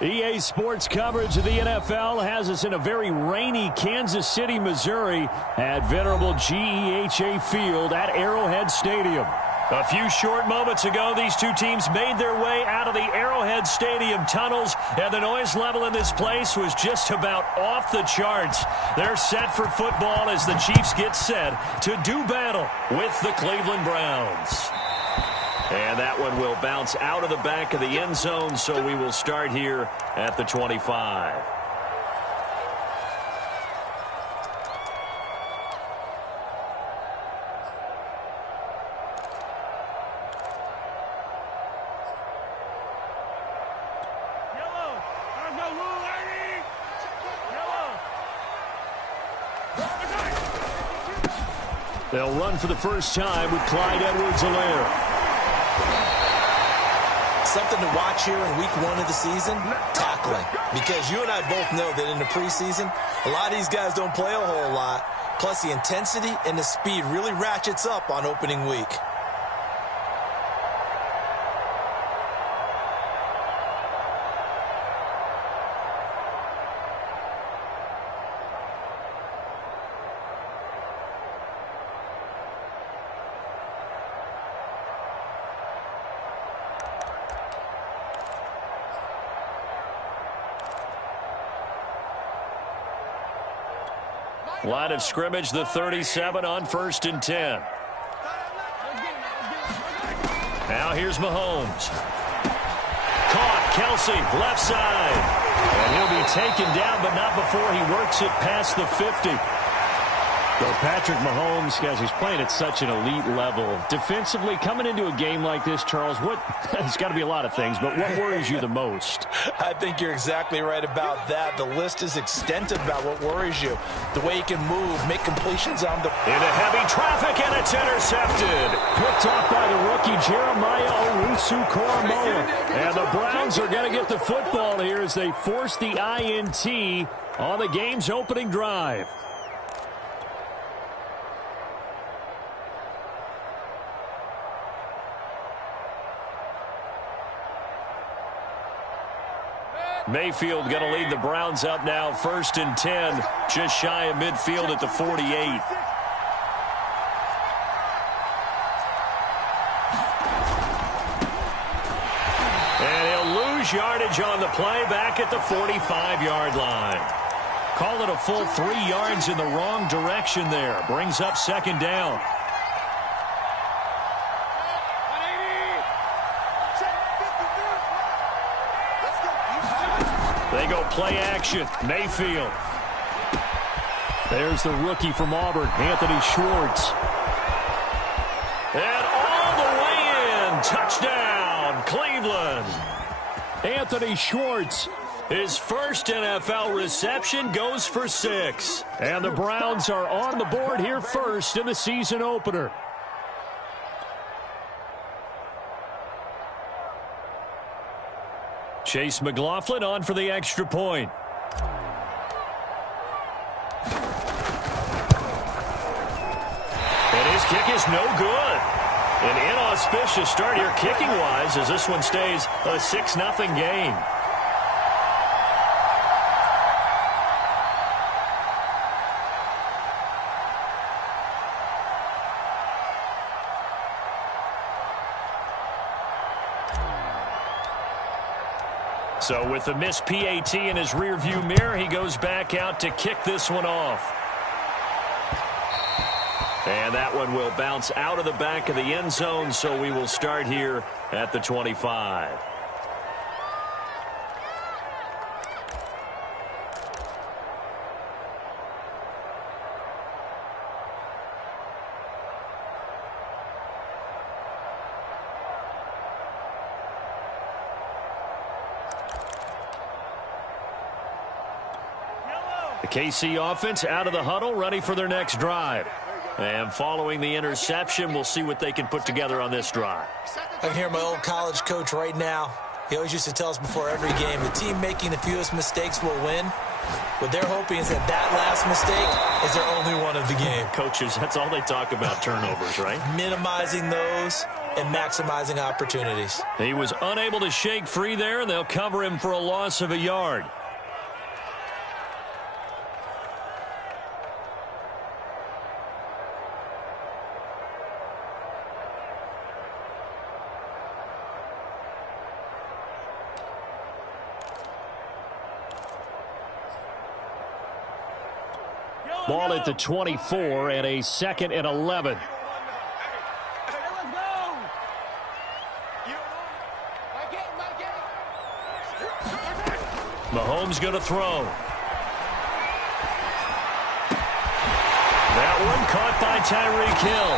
EA Sports coverage of the NFL has us in a very rainy Kansas City, Missouri at venerable GEHA Field at Arrowhead Stadium. A few short moments ago, these two teams made their way out of the Arrowhead Stadium tunnels, and the noise level in this place was just about off the charts. They're set for football as the Chiefs get set to do battle with the Cleveland Browns. And that one will bounce out of the back of the end zone, so we will start here at the 25. They'll run for the first time with Clyde Edwards-Helaire. Something to watch here in week 1 of the season, tackling. Because you and I both know that in the preseason, a lot of these guys don't play a whole lot. Plus the intensity and the speed really ratchets up on opening week. Line of scrimmage, the 37 on 1st and 10. Now here's Mahomes. Caught, Kelsey, left side. And he'll be taken down, but not before he works it past the 50. Well, Patrick Mahomes, guys, he's playing at such an elite level. Defensively, coming into a game like this, Charles, it's got to be a lot of things, but what worries you the most? I think you're exactly right about that. The list is extensive about what worries you. The way he can move, make completions on the... Into heavy traffic, and it's intercepted. Picked off by the rookie Jeremiah Owusu-Koramoah. And the Browns are going to get the football here as they force the INT on the game's opening drive. Mayfield going to lead the Browns up now, 1st and 10, just shy of midfield at the 48. And he'll lose yardage on the play back at the 45-yard line. Call it a full 3 yards in the wrong direction there. Brings up 2nd down. They go play action. Mayfield. There's the rookie from Auburn, Anthony Schwartz. And all the way in. Touchdown, Cleveland. Anthony Schwartz. His first NFL reception goes for 6. And the Browns are on the board here first in the season opener. Chase McLaughlin on for the extra point. And his kick is no good. An inauspicious start here kicking-wise as this one stays a 6-0 game. So with the missed PAT in his rearview mirror, he goes back out to kick this one off. And that one will bounce out of the back of the end zone, so we will start here at the 25. The KC offense out of the huddle, ready for their next drive. And following the interception, we'll see what they can put together on this drive. I can hear my old college coach right now. He always used to tell us before every game, the team making the fewest mistakes will win. What they're hoping is that that last mistake is their only one of the game. Coaches, that's all they talk about, turnovers, right? Minimizing those and maximizing opportunities. He was unable to shake free there, and they'll cover him for a loss of a yard. Ball at the 24 and a 2nd and 11. Mahomes going to throw. That one caught by Tyreek Hill.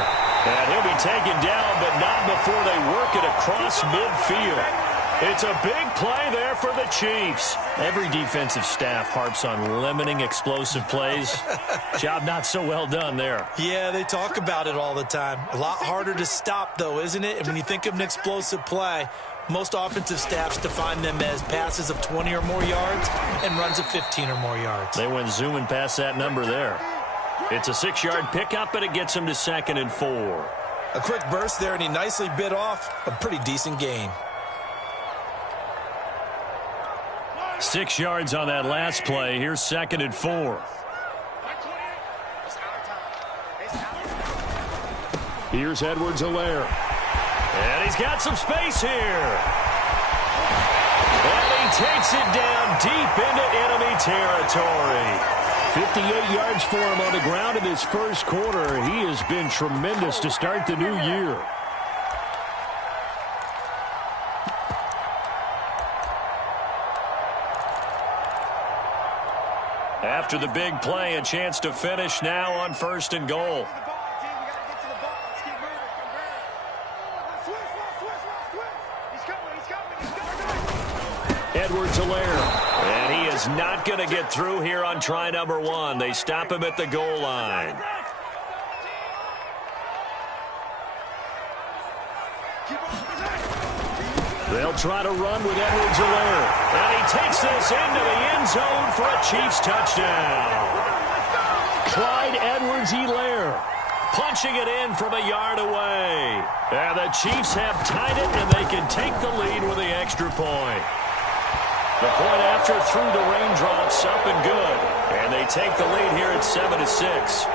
And he'll be taken down, but not before they work it across midfield. It's a big play there for the Chiefs. Every defensive staff harps on limiting explosive plays. Job not so well done there. Yeah, they talk about it all the time. A lot harder to stop, though, isn't it? And when you think of an explosive play, most offensive staffs define them as passes of 20 or more yards and runs of 15 or more yards. They went zooming past that number there. It's a 6-yard pickup, and it gets him to 2nd and 4. A quick burst there, and he nicely bit off a pretty decent gain. 6 yards on that last play. Here's 2nd and 4. Here's Edwards-Helaire. And he's got some space here. And he takes it down deep into enemy territory. 58 yards for him on the ground in this first quarter. He has been tremendous to start the new year. After the big play, a chance to finish now on 1st and goal. Edwards-Helaire. And he is not going to get through here on try number 1. They stop him at the goal line. They'll try to run with Edwards-Helaire. And he takes this into the end zone for a Chiefs touchdown. Clyde Edwards-Helaire punching it in from a yard away. And the Chiefs have tied it, and they can take the lead with the extra point. The point after through the raindrops, up and good. And they take the lead here at 7-6.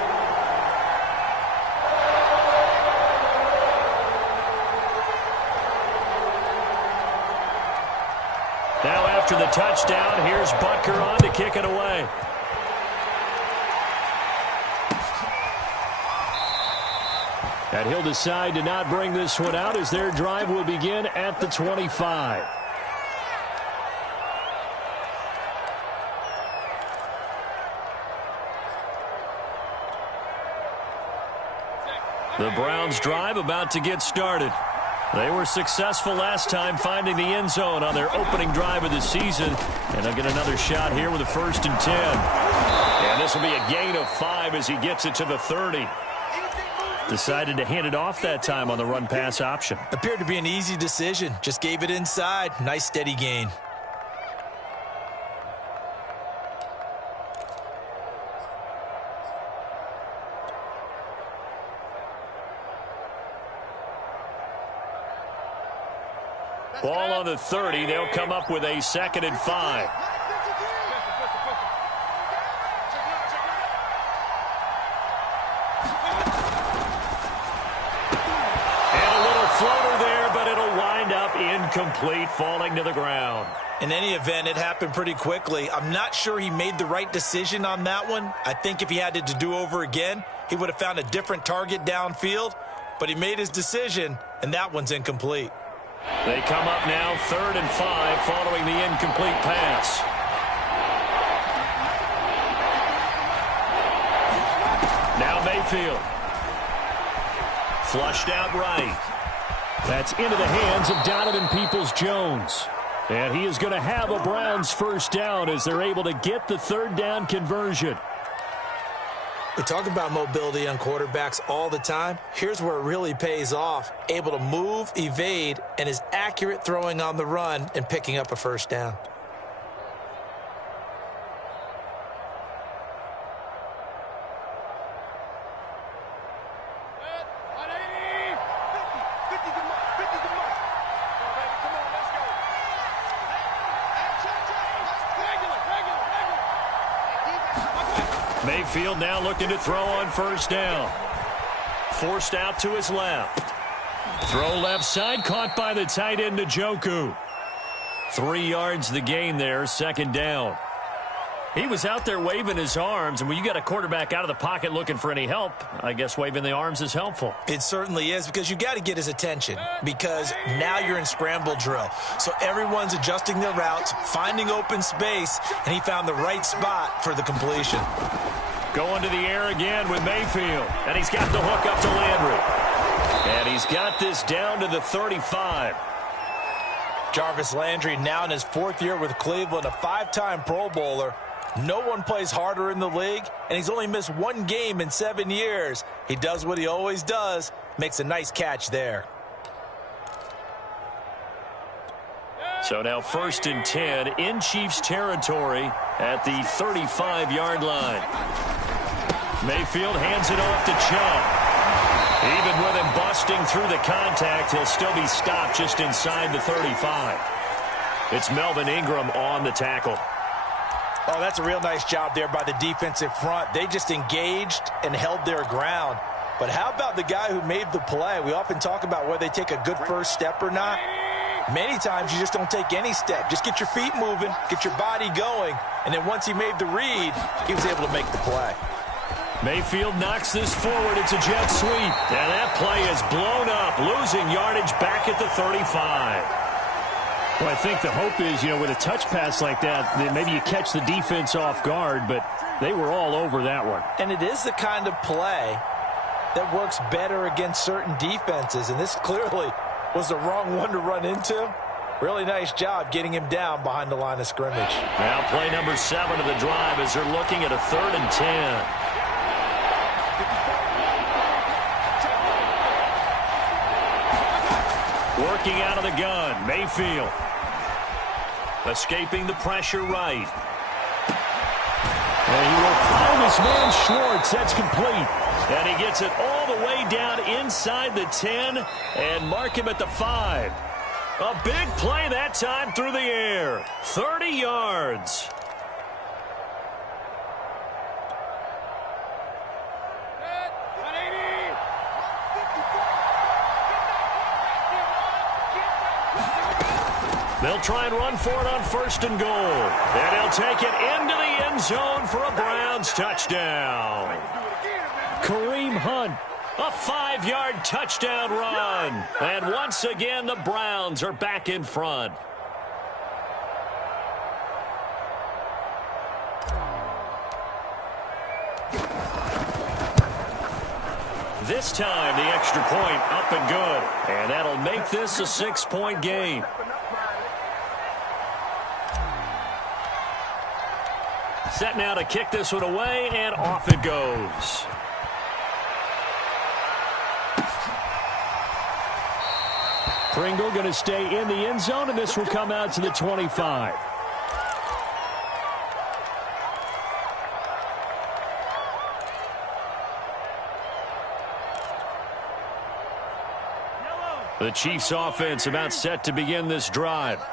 Now after the touchdown, here's Butker on to kick it away. And he'll decide to not bring this one out as their drive will begin at the 25. The Browns' drive about to get started. They were successful last time finding the end zone on their opening drive of the season. And they'll get another shot here with a 1st and 10. And this will be a gain of 5 as he gets it to the 30. Decided to hand it off that time on the run-pass option. Appeared to be an easy decision. Just gave it inside. Nice steady gain. Ball on the 30. They'll come up with a 2nd and 5. And a little floater there, but it'll wind up incomplete, falling to the ground. In any event, it happened pretty quickly. I'm not sure he made the right decision on that one. I think if he had it to do over again, he would have found a different target downfield. But he made his decision, and that one's incomplete. They come up now 3rd and 5 following the incomplete pass. Now Mayfield. Flushed out right. That's into the hands of Donovan Peoples-Jones. And he is going to have a Browns 1st down as they're able to get the 3rd down conversion. We talk about mobility on quarterbacks all the time. Here's where it really pays off. Able to move, evade, and is accurate throwing on the run and picking up a 1st down. Mayfield now looking to throw on first down. Forced out to his left. Throw left side, caught by the tight end Njoku. 3 yards the gain there, second down. He was out there waving his arms, and when you got a quarterback out of the pocket looking for any help, I guess waving the arms is helpful. It certainly is, because you got to get his attention, because now you're in scramble drill. So everyone's adjusting their routes, finding open space, and he found the right spot for the completion. Going to the air again with Mayfield, and he's got the hook up to Landry. And he's got this down to the 35. Jarvis Landry now in his 4th year with Cleveland, a 5-time Pro Bowler. No one plays harder in the league, and he's only missed 1 game in 7 years. He does what he always does, makes a nice catch there. So now 1st and 10 in Chiefs territory at the 35-yard line. Mayfield hands it off to Chubb. Even with him busting through the contact, he'll still be stopped just inside the 35. It's Melvin Ingram on the tackle. Oh, that's a real nice job there by the defensive front. They just engaged and held their ground. But how about the guy who made the play? We often talk about whether they take a good first step or not. Many times you just don't take any step. Just get your feet moving, get your body going, and then once he made the read, he was able to make the play. Mayfield knocks this forward. It's a jet sweep. And that play is blown up, losing yardage back at the 35. Well, I think the hope is, with a touch pass like that maybe you catch the defense off guard, but they were all over that one. And it is the kind of play that works better against certain defenses, and this clearly was the wrong one to run into. Really nice job getting him down behind the line of scrimmage. Now play number 7 of the drive as they're looking at a 3rd and 10. Working out of the gun, Mayfield. Escaping the pressure right. And he will find his man Schwartz. That's complete. And he gets it all the way down inside the 10 and mark him at the 5. A big play that time through the air. 30 yards. They'll try and run for it on 1st and goal. And he'll take it into the end zone for a Browns touchdown. Kareem Hunt, a 5-yard touchdown run. And once again, the Browns are back in front. This time, the extra point up and good. And that'll make this a 6-point game. Set now to kick this one away, and off it goes. Pringle going to stay in the end zone, and this will come out to the 25. The Chiefs offense about set to begin this drive.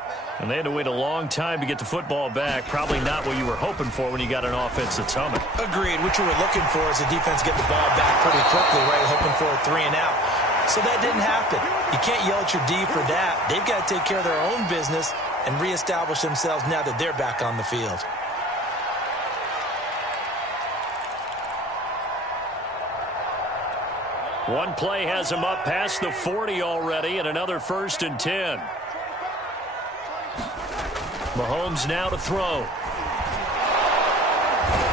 And they had to wait a long time to get the football back. Probably not what you were hoping for when you got an offense that's humming. Agreed. What you were looking for is the defense get the ball back pretty quickly, right? Hoping for a 3 and out. So that didn't happen. You can't yell at your D for that. They've got to take care of their own business and reestablish themselves now that they're back on the field. One play has him up past the 40 already, and another 1st and 10. Mahomes now to throw.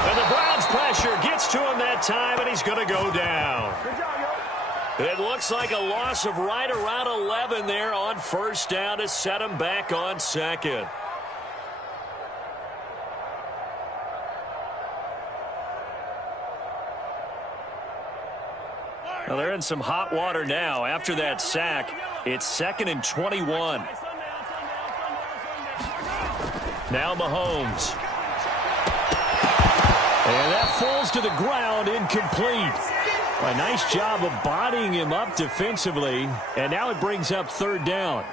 And the Browns pressure gets to him that time, and he's going to go down. It looks like a loss of right around 11 there on 1st down to set him back on 2nd. Well, they're in some hot water now. After that sack, it's 2nd and 21. Now Mahomes. And that falls to the ground, incomplete. A nice job of bodying him up defensively. And now it brings up 3rd down.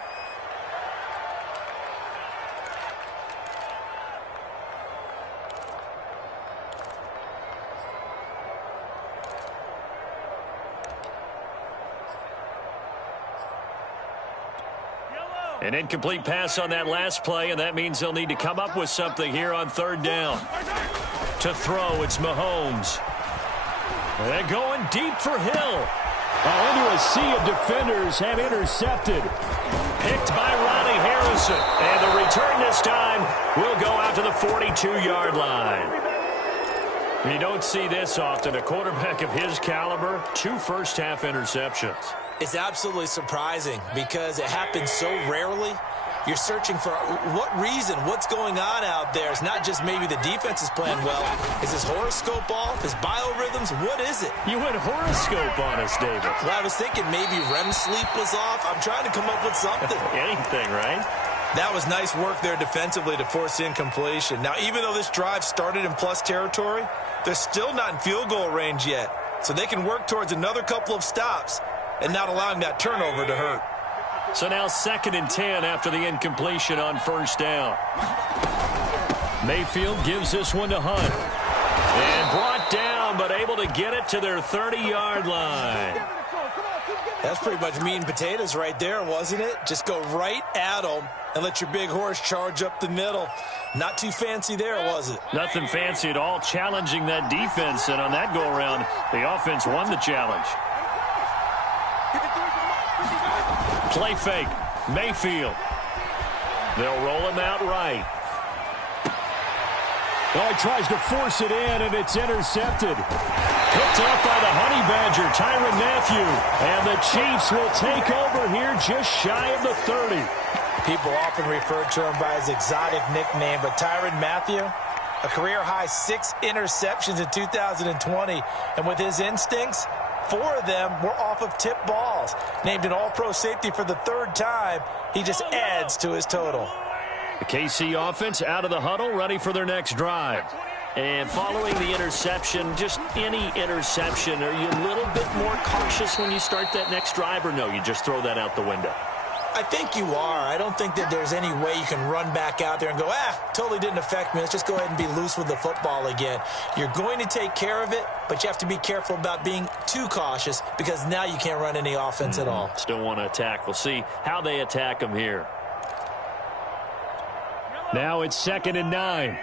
An incomplete pass on that last play, and that means they'll need to come up with something here on third down. To throw, it's Mahomes. And going deep for Hill. Into a sea of defenders and intercepted. Picked by Ronnie Harrison. And the return this time will go out to the 42-yard line. You don't see this often. A quarterback of his caliber, 2 first-half interceptions. It's absolutely surprising because it happens so rarely. You're searching for what reason, what's going on out there. It's not just maybe the defense is playing well. Is his horoscope off? His biorhythms? What is it? You went horoscope on us, David. Well, I was thinking maybe REM sleep was off. I'm trying to come up with something. Anything, right? That was nice work there defensively to force incompletion. Now, even though this drive started in plus territory, they're still not in field goal range yet. So they can work towards another couple of stops and not allowing that turnover to hurt. So now 2nd and 10 after the incompletion on first down. Mayfield gives this one to Hunt. And brought down, but able to get it to their 30-yard line. That's pretty much meat and potatoes right there, wasn't it? Just go right at them and let your big horse charge up the middle. Not too fancy there, was it? Nothing fancy at all, challenging that defense. And on that go-around, the offense won the challenge. Play fake. Mayfield. They'll roll him out right. Oh, he tries to force it in, and it's intercepted. Picked up by the Honey Badger, Tyrann Mathieu. And the Chiefs will take over here just shy of the 30. People often refer to him by his exotic nickname, but Tyrann Mathieu, a career-high 6 interceptions in 2020. And with his instincts, 4 of them were off of tip balls. Named an all-pro safety for the 3rd time, he just adds to his total. The KC offense out of the huddle, ready for their next drive. And following the interception, just any interception, are you a little bit more cautious when you start that next drive, or no, you just throw that out the window? I think you are. I don't think that there's any way you can run back out there and go, totally didn't affect me. Let's just go ahead and be loose with the football again. You're going to take care of it, but you have to be careful about being too cautious because now you can't run any offense at all. Still want to attack. We'll see how they attack them here. Now it's 2nd and 9.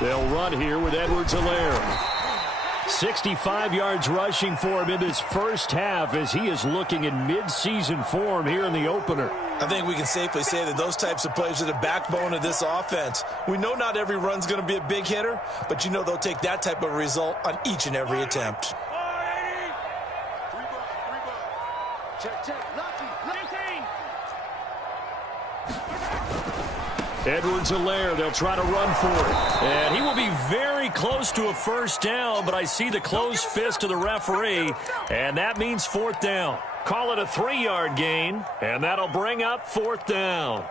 They'll run here with Edwards-Helaire. 65 yards rushing for him in this first half as he is looking in mid-season form here in the opener. I think we can safely say that those types of plays are the backbone of this offense. We know not every run's going to be a big hitter, but you know they'll take that type of result on each and every attempt. Edwards-Helaire, they'll try to run for it. And he will be very close to a first down, but I see the closed fist of the referee, and that means 4th down. Call it a 3-yard gain, and that'll bring up 4th down.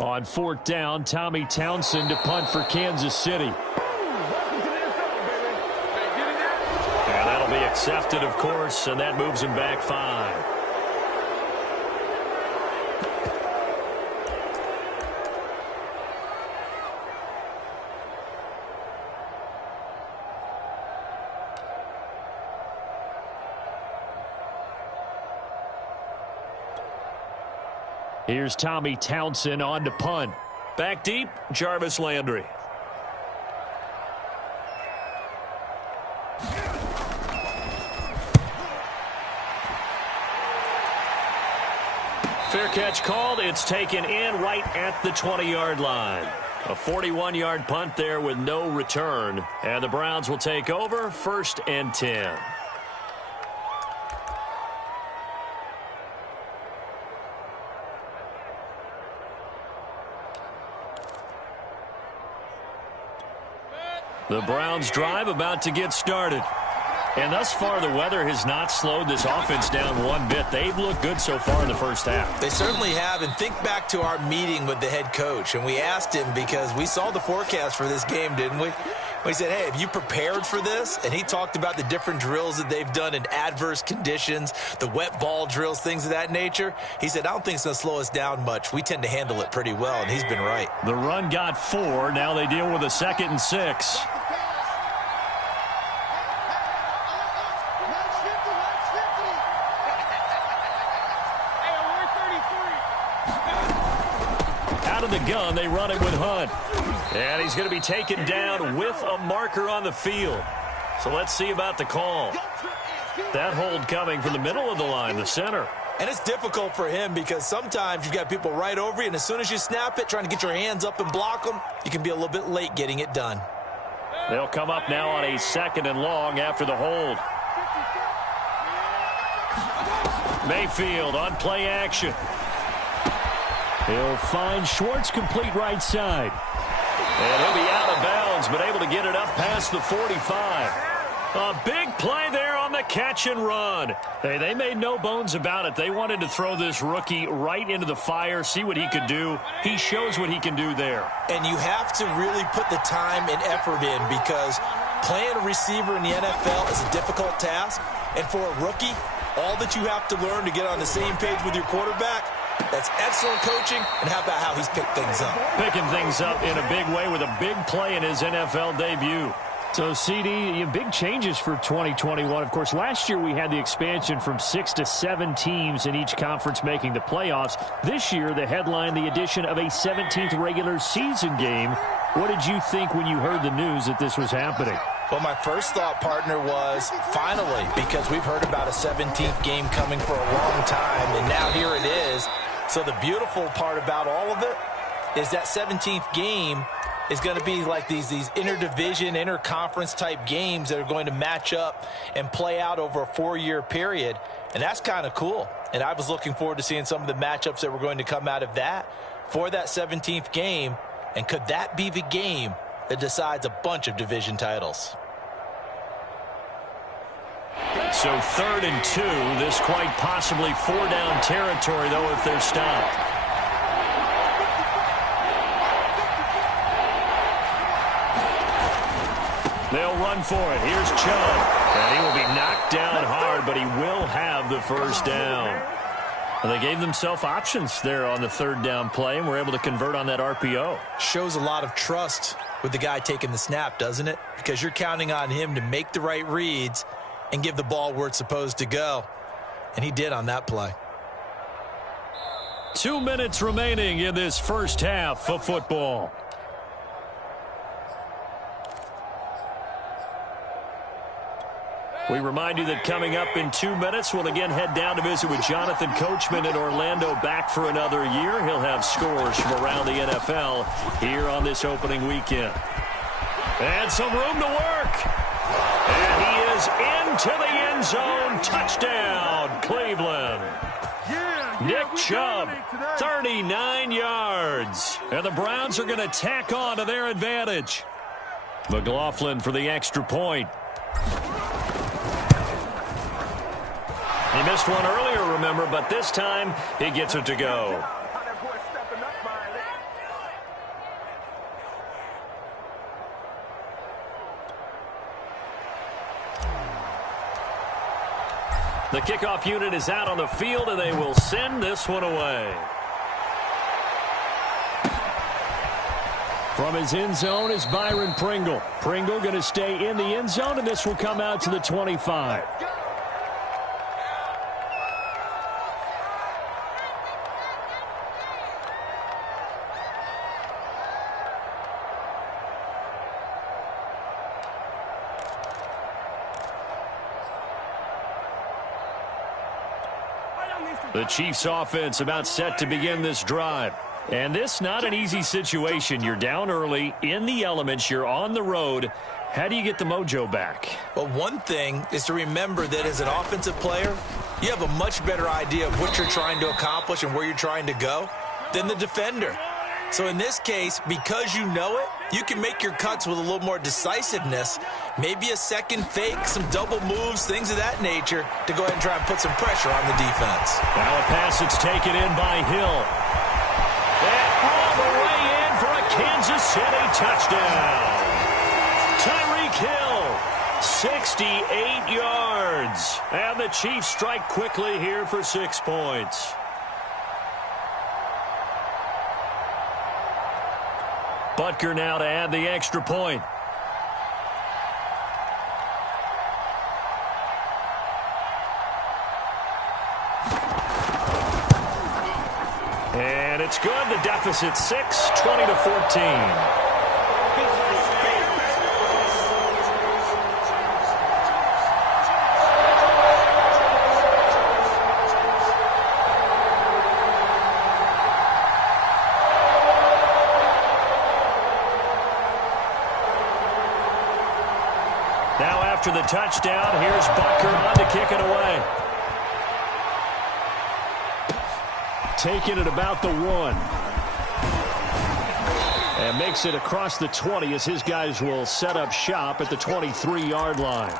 On 4th down, Tommy Townsend to punt for Kansas City. And that'll be Accepted, of course, and that moves him back 5. Here's Tommy Townsend on to punt. Back deep, Jarvis Landry. Fair catch called. It's taken in right at the 20-yard line. A 41-yard punt there with no return. And the Browns will take over 1st and 10. The Browns drive about to get started. And thus far, the weather has not slowed this offense down one bit. They've looked good so far in the first half. They certainly have. And think back to our meeting with the head coach. And we asked him, because we saw the forecast for this game, didn't we? We said, hey, have you prepared for this? And he talked about the different drills that they've done in adverse conditions, the wet ball drills, things of that nature. He said, I don't think it's going to slow us down much. We tend to handle it pretty well, and he's been right. The run got 4. Now they deal with a 2nd and 6. Out of the gun, they run it with Hunt. And he's going to be taken down with a marker on the field. So let's see about the call. That hold coming from the middle of the line, the center. And it's difficult for him because sometimes you've got people right over you, and as soon as you snap it, trying to get your hands up and block them, you can be a little bit late getting it done. They'll come up now on a 2nd and long after the hold. Mayfield on play action. He'll find Schwartz complete right side. And he'll be out of bounds, but able to get it up past the 45. A big play there on the catch and run. Hey, they made no bones about it. They wanted to throw this rookie right into the fire, see what he could do. He shows what he can do there. And you have to really put the time and effort in, because playing a receiver in the NFL is a difficult task. And for a rookie, all that you have to learn to get on the same page with your quarterback, that's excellent coaching. And how about how he's picked things up? Picking things up in a big way with a big play in his NFL debut. So, CD, big changes for 2021. Of course, last year we had the expansion from 6 to 7 teams in each conference making the playoffs. This year, the headline, the addition of a 17th regular season game. What did you think when you heard the news that this was happening? Well, my first thought, partner, was finally, because we've heard about a 17th game coming for a long time, and now here it is. So the beautiful part about all of it is that 17th game is going to be like these interdivision, interconference type games that are going to match up and play out over a 4-year period. And that's kind of cool. And I was looking forward to seeing some of the matchups that were going to come out of that for that 17th game. And could that be the game that decides a bunch of division titles? So 3rd and 2, this quite possibly 4-down territory, though, if they're stopped. They'll run for it. Here's Chubb. And he will be knocked down hard, but he will have the first down. And they gave themselves options there on the 3rd down play, and were able to convert on that RPO. Shows a lot of trust with the guy taking the snap, doesn't it? Because you're counting on him to make the right reads and give the ball where it's supposed to go. And he did on that play. 2 minutes remaining in this first half of football. We remind you that coming up in 2 minutes, we'll again head down to visit with Jonathan Coachman in Orlando, back for another year. He'll have scores from around the NFL here on this opening weekend. And some room to work. And he is into the end zone. Touchdown, Cleveland. Nick Chubb, 39 yards. And the Browns are going to tack on to their advantage. McLaughlin for the extra point. He missed one earlier, remember, but this time he gets it to go. The kickoff unit is out on the field, and they will send this one away. From his end zone is Byron Pringle. Pringle going to stay in the end zone, and this will come out to the 25. The Chiefs offense about set to begin this drive. And this not an easy situation. You're down early, in the elements, you're on the road. How do you get the mojo back? Well, one thing is to remember that as an offensive player, you have a much better idea of what you're trying to accomplish and where you're trying to go than the defender. So in this case, because you know it, you can make your cuts with a little more decisiveness, maybe a second fake, some double moves, things of that nature, to go ahead and try and put some pressure on the defense. Now a pass that's taken in by Hill. And all the way in for a Kansas City touchdown. Tyreek Hill, 68 yards. And the Chiefs strike quickly here for 6 points. Butker now to add the extra point. And it's good. The deficit 6, 20-14. Now after the touchdown, here's Butker on to kick it away. Taking it about the 1. And makes it across the 20 as his guys will set up shop at the 23-yard line.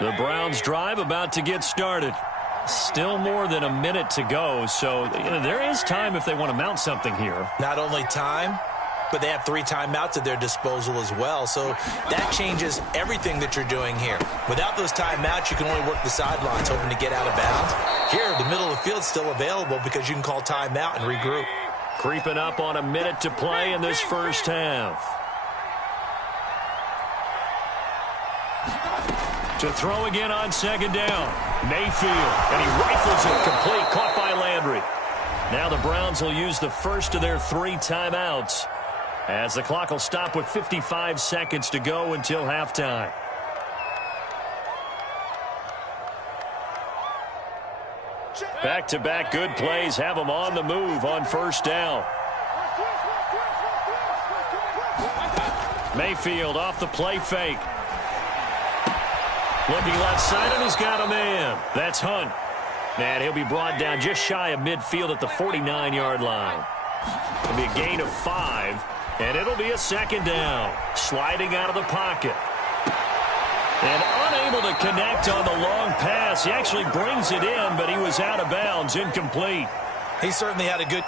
The Browns drive about to get started. Still more than a minute to go, so there is time if they want to mount something here. Not only time, but they have 3 timeouts at their disposal as well, so that changes everything that you're doing here. Without those timeouts, you can only work the sidelines, hoping to get out of bounds. Here, the middle of the field is still available because you can call timeout and regroup. Creeping up on a minute to play in this first half. To throw again on second down. Mayfield, and he rifles it complete, caught by Landry. Now the Browns will use the first of their 3 timeouts as the clock will stop with 55 seconds to go until halftime. Back-to-back good plays have them on the move on first down. Mayfield off the play fake. Looking left side, and he's got a man. That's Hunt. And he'll be brought down just shy of midfield at the 49-yard line. It'll be a gain of 5, and it'll be a second down. Sliding out of the pocket. And unable to connect on the long pass. He actually brings it in, but he was out of bounds, incomplete. He certainly had a good...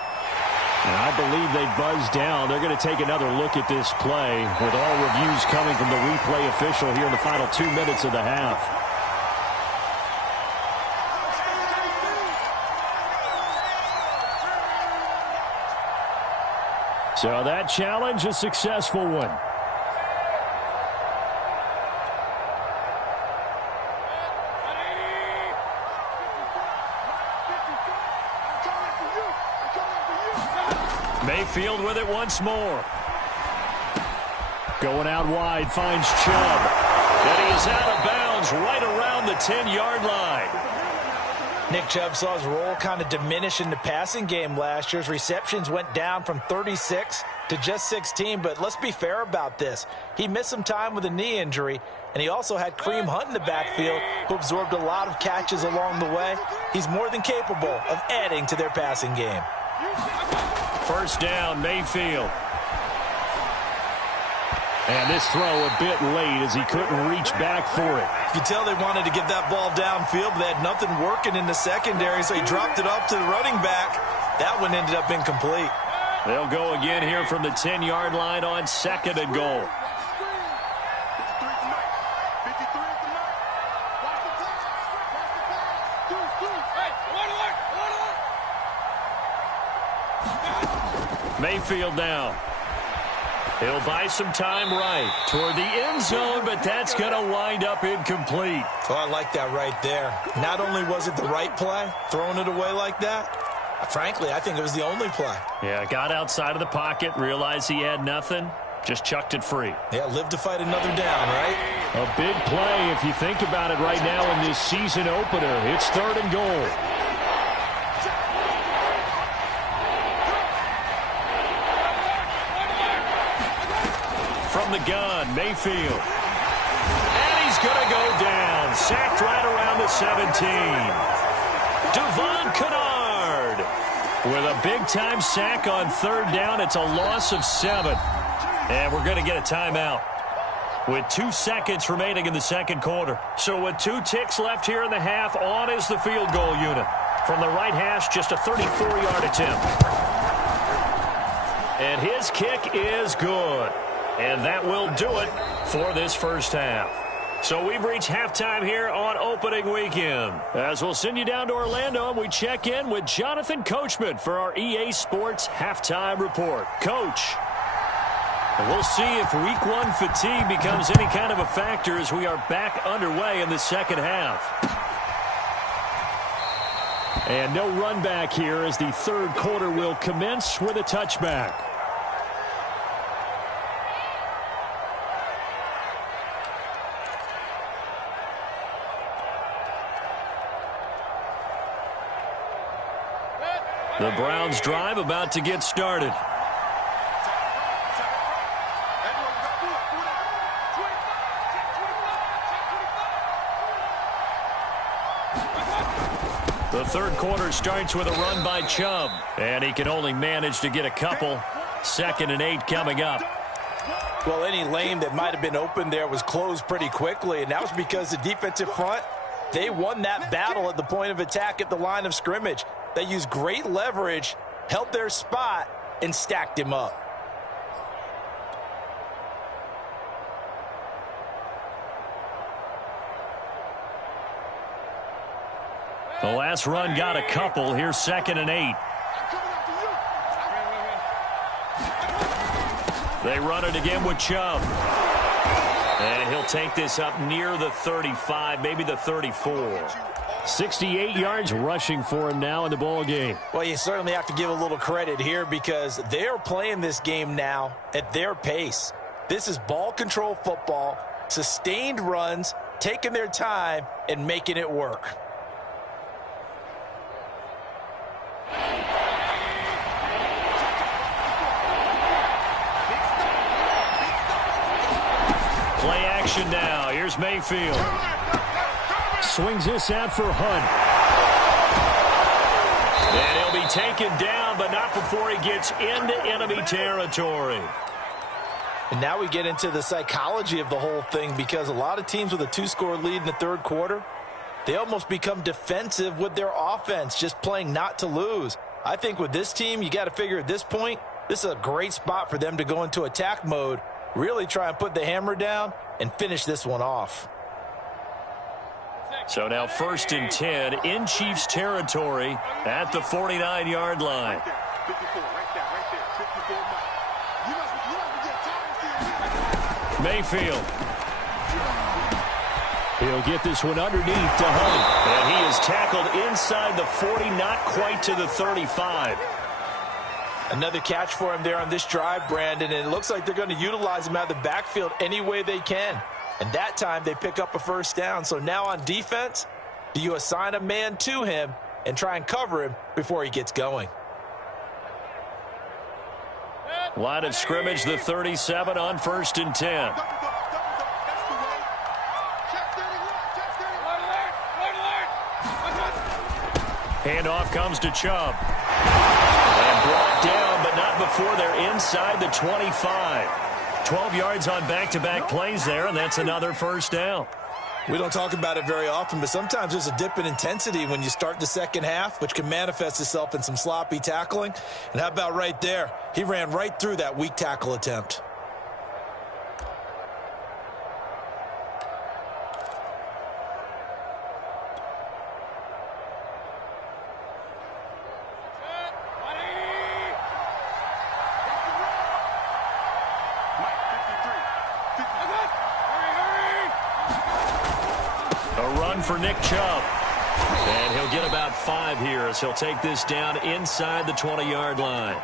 And I believe they buzzed down. They're going to take another look at this play with all reviews coming from the replay official here in the final 2 minutes of the half. So that challenge, a successful one. Mayfield with it once more. Going out wide, finds Chubb. And he is out of bounds right around the 10-yard line. Nick Chubb saw his role kind of diminish in the passing game last year. His receptions went down from 36 to just 16, but let's be fair about this. He missed some time with a knee injury, and he also had Kareem Hunt in the backfield, who absorbed a lot of catches along the way. He's more than capable of adding to their passing game. First down, Mayfield. And this throw a bit late as he couldn't reach back for it. You can tell they wanted to get that ball downfield, but they had nothing working in the secondary, so he dropped it up to the running back. That one ended up incomplete. They'll go again here from the 10-yard line on 2nd and goal. Mayfield now. He'll buy some time right toward the end zone, but that's going to wind up incomplete. Oh, I like that right there. Not only was it the right play, throwing it away like that, frankly, I think it was the only play. Yeah, got outside of the pocket, realized he had nothing, just chucked it free. Yeah, live to fight another down, right? A big play if you think about it right now in this season opener. It's 3rd and goal. From the gun, Mayfield. And he's going to go down. Sacked right around the 17. Devon Kennard with a big-time sack on 3rd down. It's a loss of 7. And we're going to get a timeout with 2 seconds remaining in the 2nd quarter. So with 2 ticks left here in the half, on is the field goal unit. From the right hash, just a 34-yard attempt. And his kick is good. And that will do it for this first half. So we've reached halftime here on opening weekend. As we'll send you down to Orlando, and we check in with Jonathan Coachman for our EA Sports Halftime Report. Coach, we'll see if Week 1 fatigue becomes any kind of a factor as we are back underway in the second half. And no run back here as the 3rd quarter will commence with a touchback. The Browns drive about to get started. The 3rd quarter starts with a run by Chubb, and he can only manage to get a couple. 2nd and 8 coming up. Well, any lane that might have been open there was closed pretty quickly, and that was because the defensive front, they won that battle at the point of attack at the line of scrimmage. They used great leverage, held their spot, and stacked him up. The last run got a couple. Here's 2nd and 8. They run it again with Chubb. And he'll take this up near the 35, maybe the 34. 68 yards rushing for him now in the ball game. Well, you certainly have to give a little credit here because they're playing this game now at their pace. This is ball control football, sustained runs, taking their time, and making it work. Play action now. Here's Mayfield. Swings this out for Hunt. And he'll be taken down, but not before he gets into enemy territory. And now we get into the psychology of the whole thing because a lot of teams with a 2-score lead in the 3rd quarter, they almost become defensive with their offense, just playing not to lose. I think with this team, you got to figure at this point, this is a great spot for them to go into attack mode, really try and put the hammer down and finish this one off. So now 1st and 10 in Chiefs territory at the 49-yard line. Mayfield. He'll get this one underneath to Hunt. And he is tackled inside the 40, not quite to the 35. Another catch for him there on this drive, Brandon, and it looks like they're going to utilize him out of the backfield any way they can. And that time they pick up a 1st down. So now on defense, do you assign a man to him and try and cover him before he gets going? Line of scrimmage, the 37 on 1st and 10. Handoff comes to Chubb. And brought down, but not before they're inside the 25. 12 yards on back-to-back plays there, and that's another 1st down. We don't talk about it very often, but sometimes there's a dip in intensity when you start the second half, which can manifest itself in some sloppy tackling. And how about right there? He ran right through that weak tackle attempt. For Nick Chubb. And he'll get about 5 here as he'll take this down inside the 20-yard line.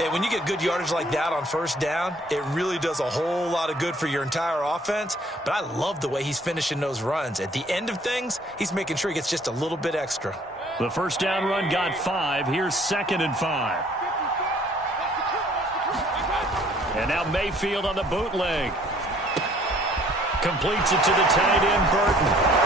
And when you get good yardage like that on first down, it really does a whole lot of good for your entire offense. But I love the way he's finishing those runs. At the end of things, he's making sure he gets just a little bit extra. The first down run got 5. Here's 2nd and 5. And now Mayfield on the bootleg. Completes it to the tight end, Burton.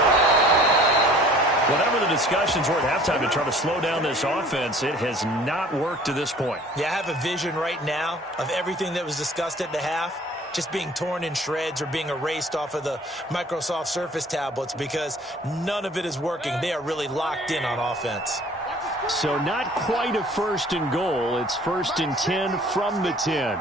Whatever the discussions were at halftime to try to slow down this offense, it has not worked to this point. Yeah, I have a vision right now of everything that was discussed at the half just being torn in shreds or being erased off of the Microsoft Surface tablets because none of it is working. They are really locked in on offense. So not quite a 1st and goal. It's 1st and 10 from the 10.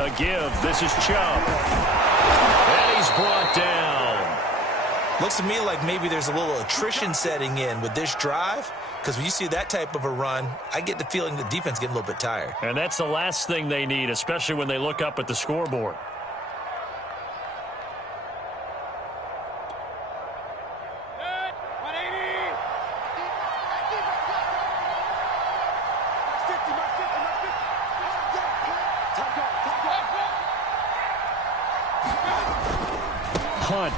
A give. This is Chubb. And he's brought down. Looks to me like maybe there's a little attrition setting in with this drive, because when you see that type of a run, I get the feeling the defense getting a little bit tired. And that's the last thing they need, especially when they look up at the scoreboard. Hunt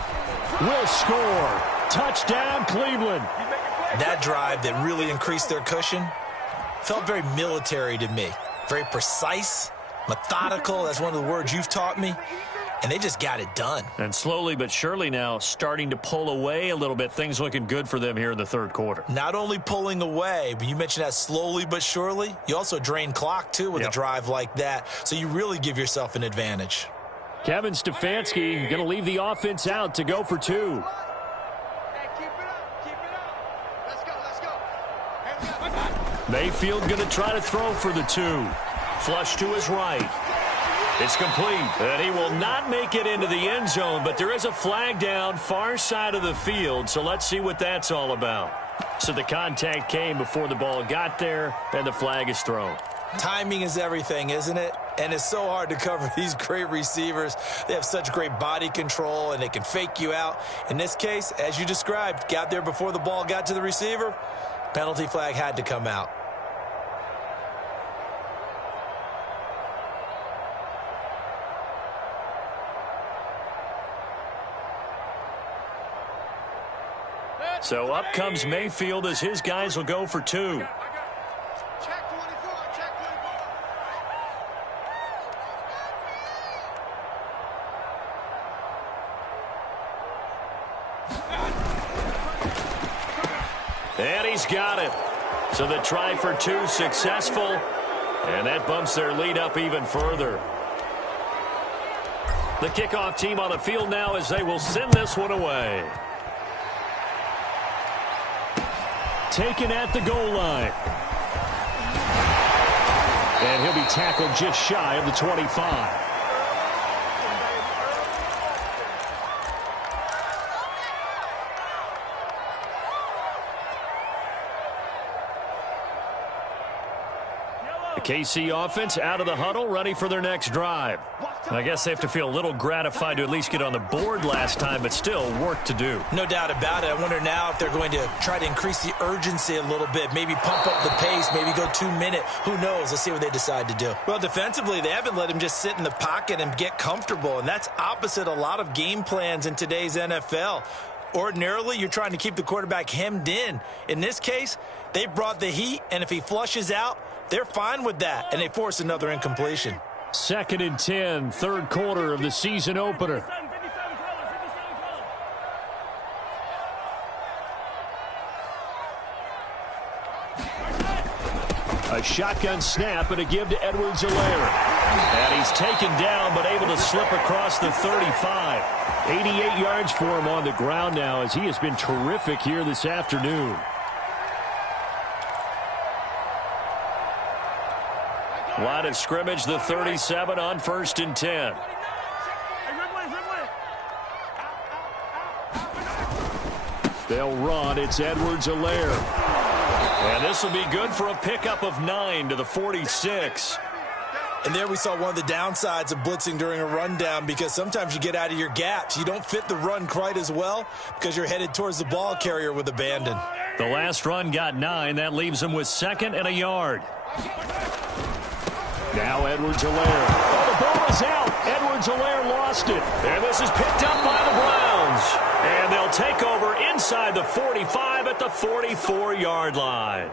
will score. Touchdown, Cleveland. That drive that really increased their cushion felt very military to me. Very precise, methodical. That's one of the words you've taught me. And they just got it done. And slowly but surely now starting to pull away a little bit. Things looking good for them here in the 3rd quarter. Not only pulling away, but you mentioned that slowly but surely. You also drain clock, too, with a drive like that. So you really give yourself an advantage. Kevin Stefanski going to leave the offense out to go for 2. Mayfield going to try to throw for the 2. Flush to his right. It's complete. And he will not make it into the end zone, but there is a flag down far side of the field, so let's see what that's all about. So the contact came before the ball got there, and the flag is thrown. Timing is everything, isn't it? And it's so hard to cover these great receivers. They have such great body control, and they can fake you out. In this case, as you described, got there before the ball got to the receiver. Penalty flag had to come out. So up comes Mayfield as his guys will go for 2. And he's got it. So the try for 2 successful. And that bumps their lead up even further. The kickoff team on the field now as they will send this one away. Taken at the goal line. And he'll be tackled just shy of the 25. The KC offense out of the huddle, ready for their next drive. I guess they have to feel a little gratified to at least get on the board last time, but still work to do. No doubt about it. I wonder now if they're going to try to increase the urgency a little bit, maybe pump up the pace, maybe go 2-minute. Who knows? Let's see what they decide to do. Well, defensively, they haven't let him just sit in the pocket and get comfortable, and that's opposite a lot of game plans in today's NFL. Ordinarily, you're trying to keep the quarterback hemmed in. In this case, they brought the heat, and if he flushes out, they're fine with that, and they force another incompletion. 2nd and 10, 3rd quarter of the season opener. A shotgun snap and a give to Edwards-Helaire. And he's taken down but able to slip across the 35. 88 yards for him on the ground now as he has been terrific here this afternoon. Line of scrimmage, the 37 on 1st and 10. They'll run. It's Edwards-Helaire. And this will be good for a pickup of 9 to the 46. And there we saw one of the downsides of blitzing during a rundown, because sometimes you get out of your gaps. You don't fit the run quite as well because you're headed towards the ball carrier with abandon. The last run got 9. That leaves him with 2nd and a yard. Now Edwards-Helaire. Oh, the ball is out. Edwards-Helaire lost it. And this is picked up by the Browns. And they'll take over inside the 45 at the 44-yard line.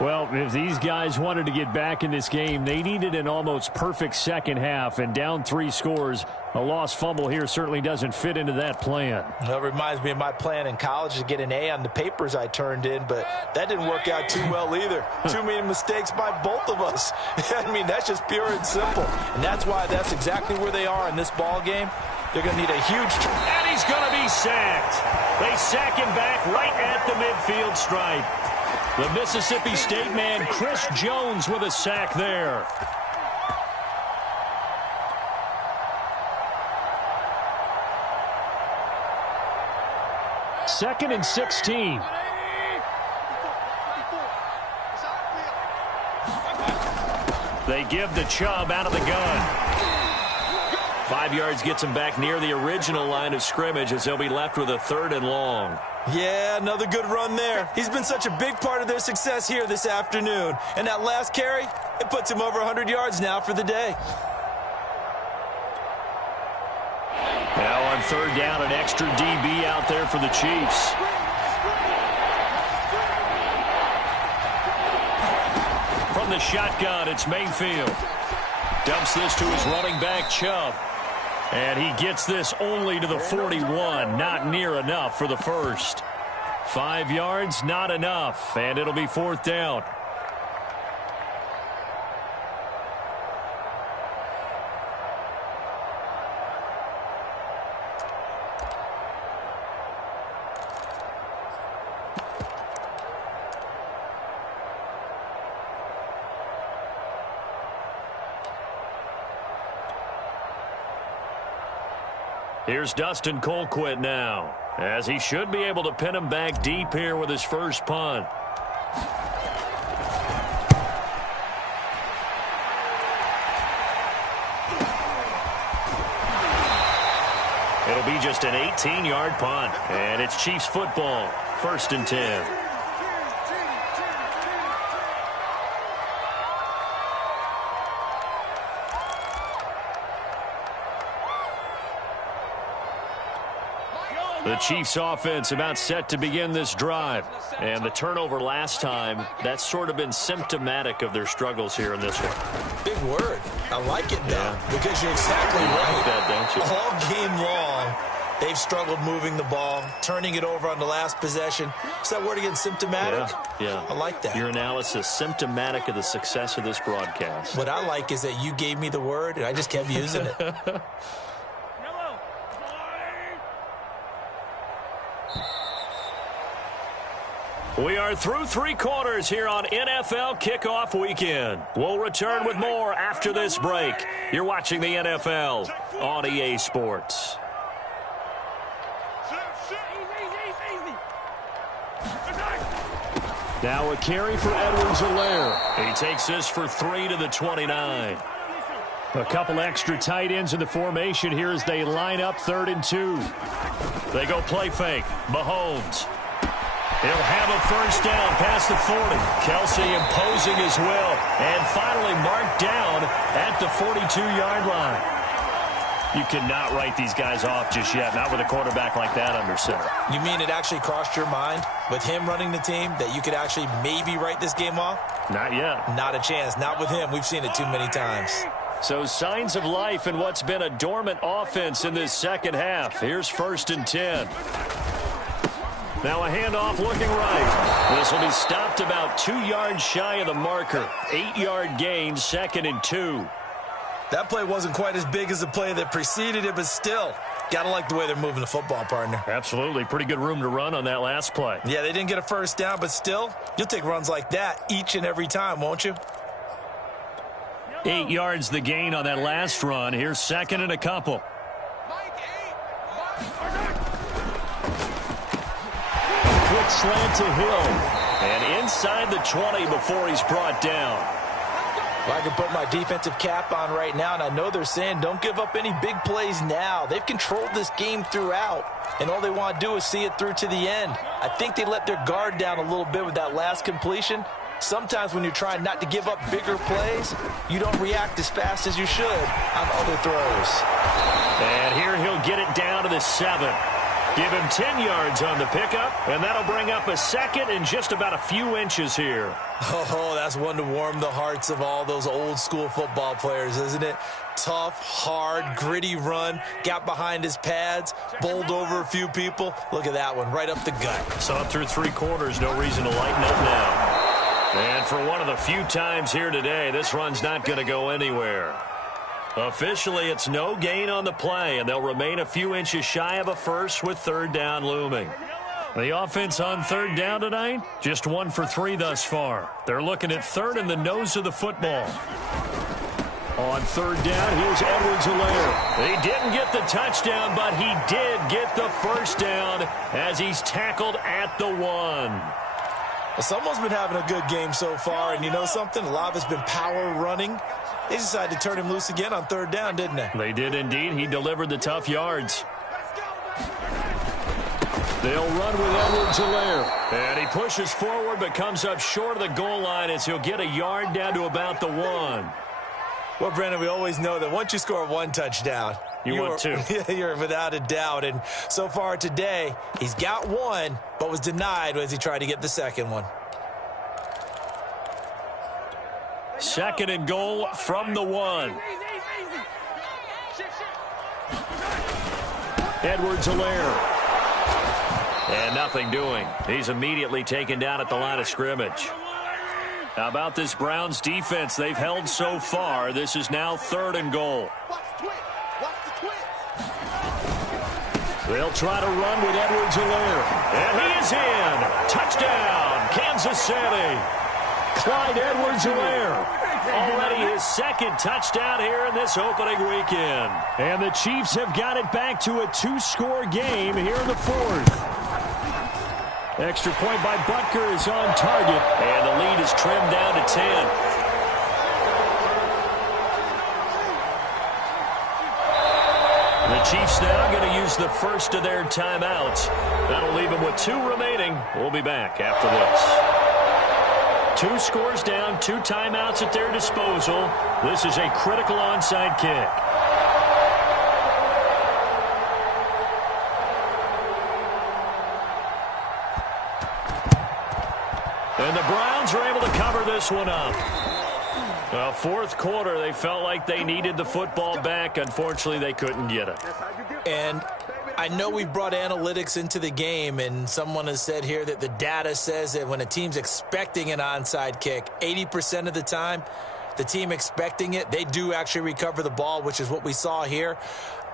Well, if these guys wanted to get back in this game, they needed an almost perfect second half. And down 3 scores, a lost fumble here certainly doesn't fit into that plan. Well, it reminds me of my plan in college to get an A on the papers I turned in, but that didn't work out too well either. Too many mistakes by both of us. I mean, that's just pure and simple. And that's why that's exactly where they are in this ball game. They're going to need a huge... And he's going to be sacked. They sack him back right at the midfield stripe. The Mississippi State man, Chris Jones, with a sack there. Second and 16. They give the Chubb out of the gun. 5 yards gets him back near the original line of scrimmage as they'll be left with a 3rd and long. Yeah, another good run there. He's been such a big part of their success here this afternoon. And that last carry, it puts him over 100 yards now for the day. Now on 3rd down, an extra DB out there for the Chiefs. From the shotgun, it's Mayfield. Dumps this to his running back, Chubb. And he gets this only to the 41. Not near enough for the first. 5 yards, not enough. And it'll be 4th down. Here's Dustin Colquitt now, as he should be able to pin him back deep here with his first punt. It'll be just an 18-yard punt, and it's Chiefs football, 1st and 10. The Chiefs offense about set to begin this drive. And the turnover last time, that's sort of been symptomatic of their struggles here in this one. Big word. I like it, though, because you're exactly right. You like that, don't you? All game long, they've struggled moving the ball, turning it over on the last possession. Is that word again, symptomatic? Yeah. I like that. Your analysis, symptomatic of the success of this broadcast. What I like is that you gave me the word, and I just kept using it. We are through 3 quarters here on NFL Kickoff Weekend. We'll return with more after this break. You're watching the NFL on EA Sports. Now a carry for Edwards-Helaire. He takes this for 3 to the 29. A couple extra tight ends in the formation here as they line up 3rd and 2. They go play fake. Mahomes. He'll have a first down past the 40. Kelsey imposing his will. And finally marked down at the 42-yard line. You cannot write these guys off just yet. Not with a quarterback like that under center. You mean it actually crossed your mind with him running the team that you could actually maybe write this game off? Not yet. Not a chance. Not with him. We've seen it too many times. So signs of life in what's been a dormant offense in this second half. Here's 1st and 10. Now a handoff looking right. This will be stopped about 2 yards shy of the marker. 8-yard gain, 2nd and 2. That play wasn't quite as big as the play that preceded it, but still, got to like the way they're moving the football, partner. Absolutely. Pretty good room to run on that last play. Yeah, they didn't get a first down, but still, you'll take runs like that each and every time, won't you? 8 yards the gain on that last run. Here's 2nd and a couple. Quick slant to Hill. And inside the 20 before he's brought down. Well, I can put my defensive cap on right now, and I know they're saying don't give up any big plays now. They've controlled this game throughout, and all they want to do is see it through to the end. I think they let their guard down a little bit with that last completion. Sometimes when you're trying not to give up bigger plays, you don't react as fast as you should on other throws. And here he'll get it down to the 7. Give him 10 yards on the pickup, and that'll bring up a 2nd and just about a few inches here. Oh, that's one to warm the hearts of all those old-school football players, isn't it? Tough, hard, gritty run, got behind his pads, bowled over a few people. Look at that one, right up the gut. Saw it through 3 quarters, no reason to lighten up now. And for one of the few times here today, this run's not going to go anywhere. Officially, it's no gain on the play, and they'll remain a few inches shy of a first with 3rd down looming. The offense on 3rd down tonight, just 1 for 3 thus far. They're looking at 3rd in the nose of the football. On 3rd down, here's Edwards-Helaire. He didn't get the touchdown, but he did get the first down as he's tackled at the 1. Well, someone's been having a good game so far, and you know something? A lot of it's been power running. They decided to turn him loose again on 3rd down, didn't they? They did indeed. He delivered the tough yards. They'll run with Edwards-Helaire. And he pushes forward but comes up short of the goal line as he'll get a yard down to about the 1. Well, Brandon, we always know that once you score 1 touchdown, you want 2. You're without a doubt. And so far today, he's got 1, but was denied as he tried to get the 2nd one. 2nd and goal from the 1. Edwards-Helaire. And nothing doing. He's immediately taken down at the line of scrimmage. How about this Browns defense? They've held so far. This is now 3rd and goal. They'll try to run with Edwards-Helaire. And he is in. Touchdown, Kansas City. Clyde Edwards-Helaire. Already his 2nd touchdown here in this opening weekend. And the Chiefs have got it back to a 2-score game here in the 4th. Extra point by Butker is on target. And the lead is trimmed down to 10. The Chiefs now going to use the first of their timeouts. That'll leave them with 2 remaining. We'll be back after this. 2 scores down, 2 timeouts at their disposal. This is a critical onside kick. And the Browns are able to cover this one up. 4th quarter, they felt like they needed the football back. Unfortunately, they couldn't get it. And I know we've brought analytics into the game, and someone has said here that the data says that when a team's expecting an onside kick, 80% of the time, the team expecting it, they do actually recover the ball, which is what we saw here.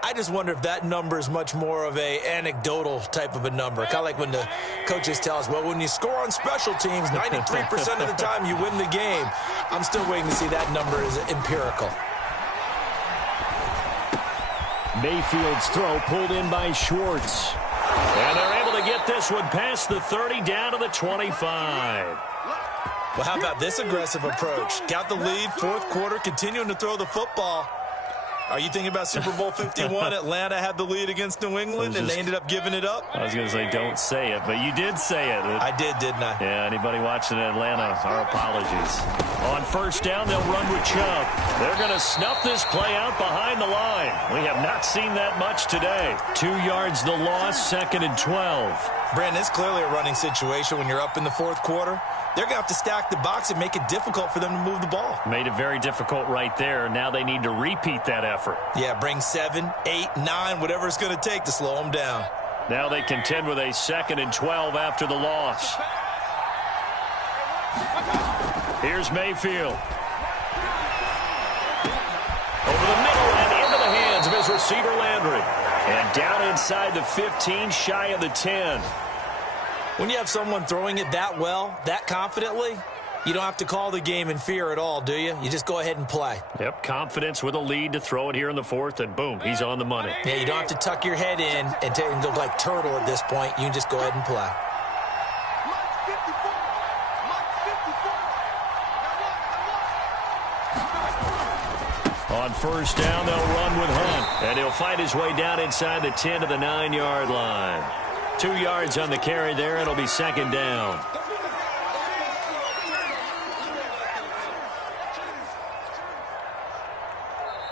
I just wonder if that number is much more of a anecdotal type of a number. Kind of like when the coaches tell us, well, when you score on special teams, 93% of the time you win the game. I'm still waiting to see that number is empirical. Mayfield's throw pulled in by Schwartz. And they're able to get this one past the 30 down to the 25. Well, how about this aggressive approach? Got the lead, 4th quarter, continuing to throw the football. Are you thinking about Super Bowl 51? Atlanta had the lead against New England, and they ended up giving it up? I was going to say, don't say it, but you did say it. I did, didn't I? Yeah, anybody watching Atlanta, our apologies. On 1st down, they'll run with Chubb. They're going to snuff this play out behind the line. We have not seen that much today. 2 yards the loss, 2nd and 12. Brandon, it's clearly a running situation when you're up in the 4th quarter. They're going to have to stack the box and make it difficult for them to move the ball. Made it very difficult right there. Now they need to repeat that effort. Yeah, bring 7, 8, 9, whatever it's going to take to slow them down. Now they contend with a 2nd and 12 after the loss. Here's Mayfield. Over the middle and into the hands of his receiver Landry. And down inside the 15, shy of the 10. When you have someone throwing it that well, that confidently, you don't have to call the game in fear at all, do you? You just go ahead and play. Yep, confidence with a lead to throw it here in the 4th, and boom, he's on the money. Yeah, you don't have to tuck your head in and go like turtle at this point. You can just go ahead and play. On 1st down, they'll run with Hunt, and he'll find his way down inside the 10 to the 9-yard line. 2 yards on the carry there, and it'll be 2nd down.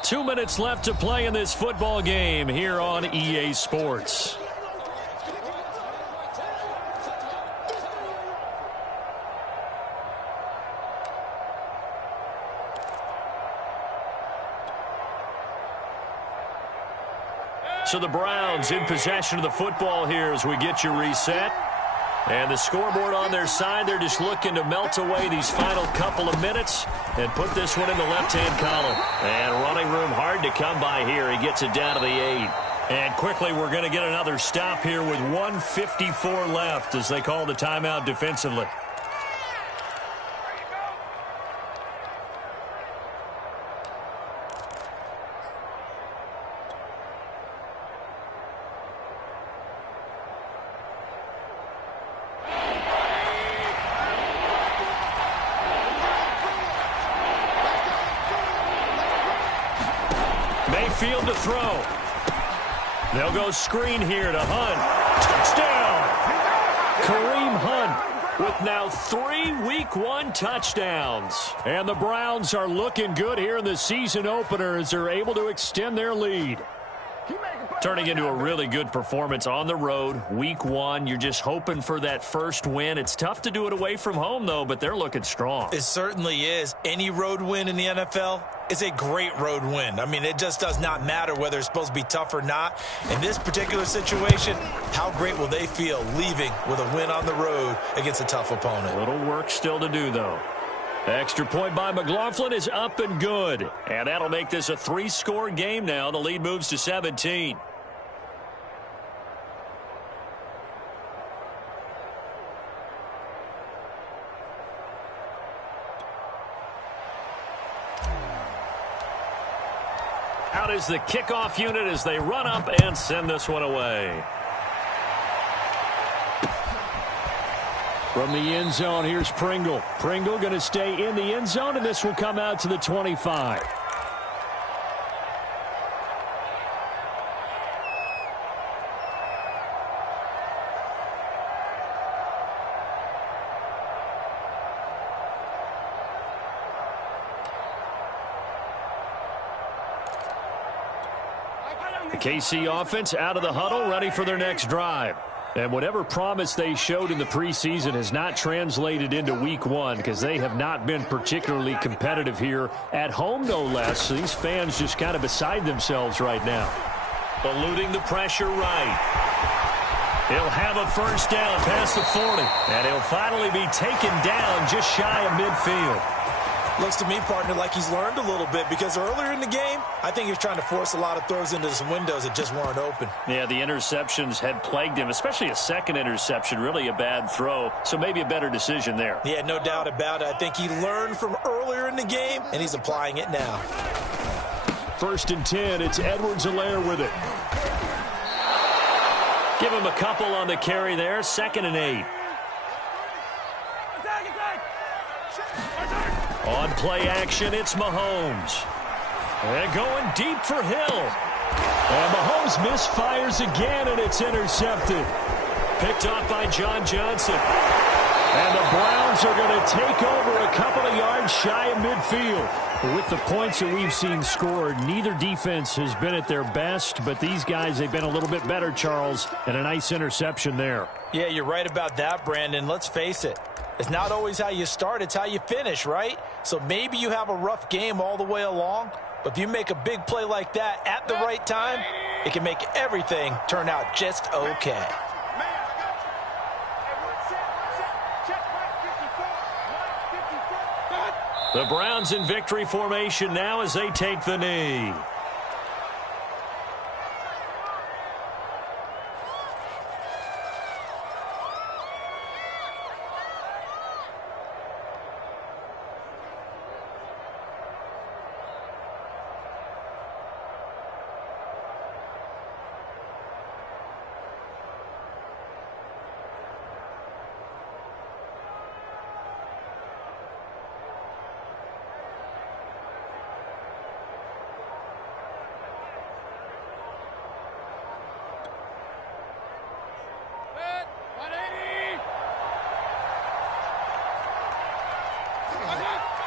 Two minutes left to play in this football game here on EA Sports. So the Browns in possession of the football here as we get you reset. And the scoreboard on their side, they're just looking to melt away these final couple of minutes and put this one in the left-hand column. And running room hard to come by here. He gets it down to the 8. And quickly we're going to get another stop here with 1:54 left as they call the timeout defensively. Mayfield to throw. They'll go screen here to Hunt. Touchdown! Kareem Hunt with now 3 Week 1 touchdowns. And the Browns are looking good here in the season opener as they're able to extend their lead. Turning into a really good performance on the road. Week 1, you're just hoping for that first win. It's tough to do it away from home, though, but they're looking strong. It certainly is. Any road win in the NFL is a great road win. I mean, it just does not matter whether it's supposed to be tough or not. In this particular situation, how great will they feel leaving with a win on the road against a tough opponent? A little work still to do, though. Extra point by McLaughlin is up and good. And that'll make this a 3-score game now. The lead moves to 17. Out is the kickoff unit as they run up and send this one away. From the end zone, here's Pringle. Pringle going to stay in the end zone, and this will come out to the 25. The KC offense out of the huddle, ready for their next drive. And whatever promise they showed in the preseason has not translated into Week 1 because they have not been particularly competitive here at home, no less. So these fans just kind of beside themselves right now. Eluding the pressure right. He'll have a first down past the 40. And he'll finally be taken down just shy of midfield. Looks to me, partner, like he's learned a little bit because earlier in the game, I think he was trying to force a lot of throws into some windows that just weren't open. Yeah, the interceptions had plagued him, especially a second interception, really a bad throw. So maybe a better decision there. Yeah, no doubt about it. I think he learned from earlier in the game, and he's applying it now. 1st and 10, it's Edwards-Helaire with it. Give him a couple on the carry there, 2nd and 8. On play action, it's Mahomes. And going deep for Hill. And Mahomes misfires again, and it's intercepted. Picked off by John Johnson. And the Browns are going to take over a couple of yards shy of midfield. With the points that we've seen scored, neither defense has been at their best, but these guys, they've been a little bit better, Charles, and a nice interception there. Yeah, you're right about that, Brandon. Let's face it. It's not always how you start, it's how you finish, right? So maybe you have a rough game all the way along, but if you make a big play like that at the right time, it can make everything turn out just okay. The Browns in victory formation now as they take the knee.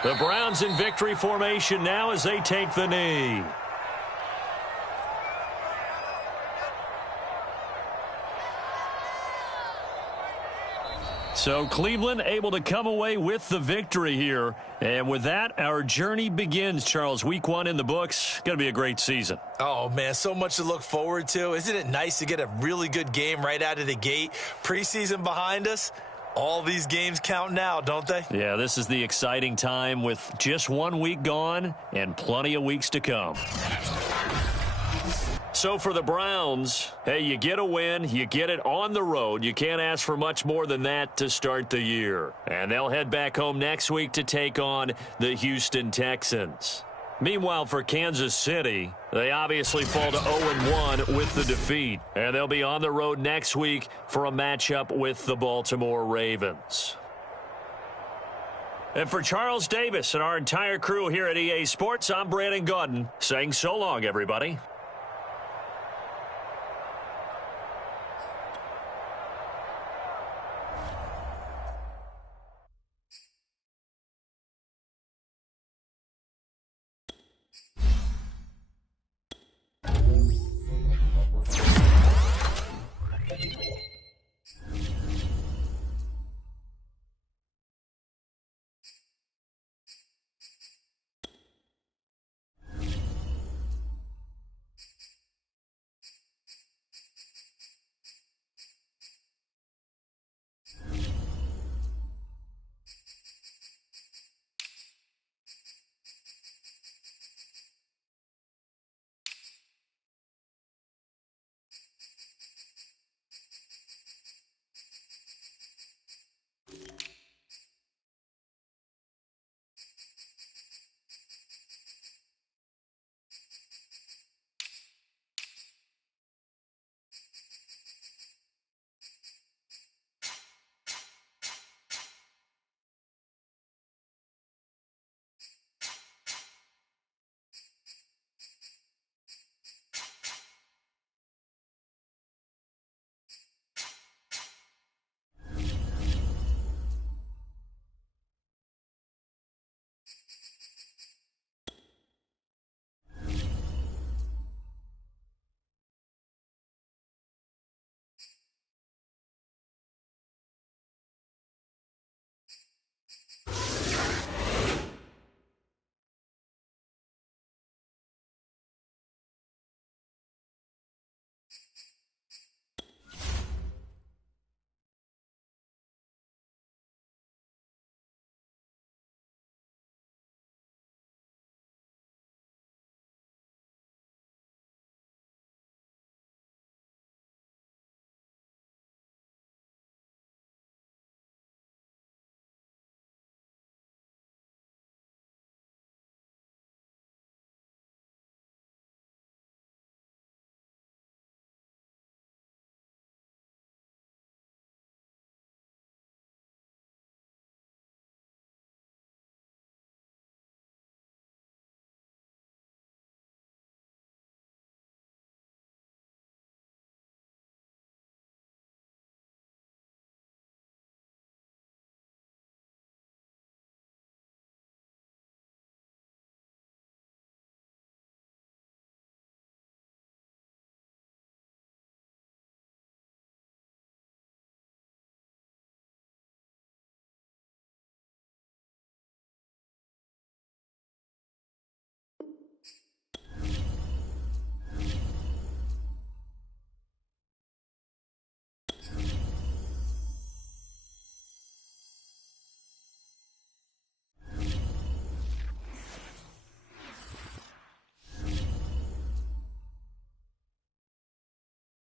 The Browns in victory formation now as they take the knee. So Cleveland able to come away with the victory here. And with that, our journey begins, Charles. Week 1 in the books. Going to be a great season. Oh, man, so much to look forward to. Isn't it nice to get a really good game right out of the gate? Preseason behind us. All these games count now, don't they? Yeah, this is the exciting time with just 1 week gone and plenty of weeks to come. So for the Browns, hey, you get a win, you get it on the road. You can't ask for much more than that to start the year. And they'll head back home next week to take on the Houston Texans. Meanwhile, for Kansas City, they obviously fall to 0-1 with the defeat. And they'll be on the road next week for a matchup with the Baltimore Ravens. And for Charles Davis and our entire crew here at EA Sports, I'm Brandon Gaudin saying so long, everybody.